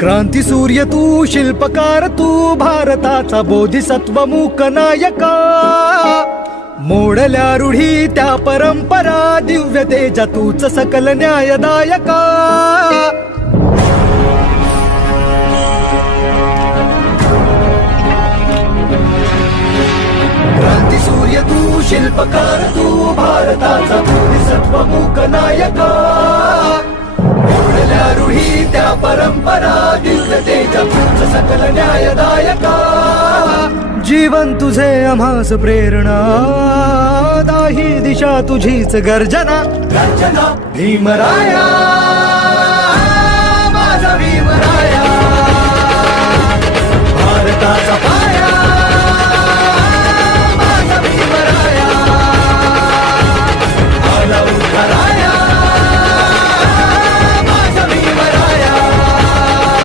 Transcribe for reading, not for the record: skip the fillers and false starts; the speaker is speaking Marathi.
क्रांती सूर्य तू, शिल्पकार तू, भारताचा बोधिसत्व मूक नायका. मोडल्या रूढी त्या परंपरा, दिव्य तेजा तूच सकल न्यायदायका. क्रांती सूर्य तू, शिल्पकार तू, भारताचा बोधिसत्व मूक नायका. मोडल्या रूढी त्या परंपरा, दिव्य तेजा तूच सकल न्यायदायका. जीवन तुझे आम्हास प्रेरणा, दाही दिशा तुझीच गर्जना. भीमराया